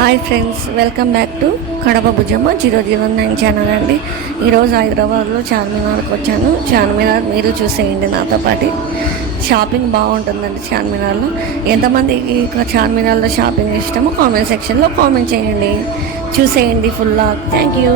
Hi friends, welcome back to Kadapa Bhujamma 009 channel అండి. ఈరోజు హైదరాబాద్లో చార్మినార్కి వచ్చాను. చార్మినార్ మీరు చూసేయండి నాతో పాటు. షాపింగ్ బాగుంటుందండి చార్మినార్లో. ఎంతమందికి చార్మినార్లో షాపింగ్ ఇష్టమో కామెంట్ సెక్షన్లో కామెంట్ చేయండి. చూసేయండి full vlog. Thank you.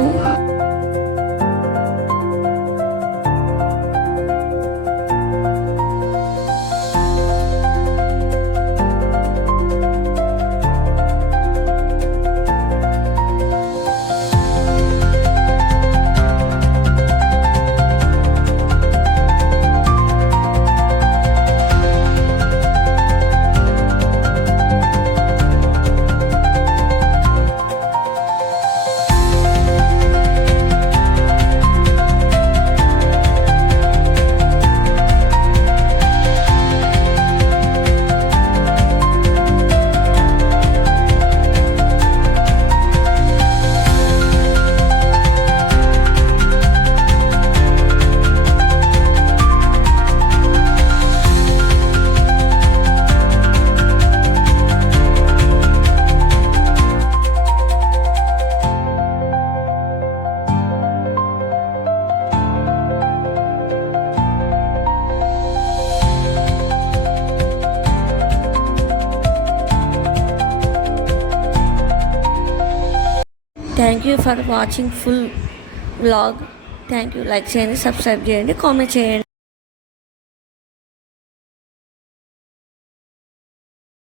Thank you for watching full vlog. Thank you. Like చేయండి, సబ్స్క్రైబ్ చేయండి, కామెంట్ చేయండి.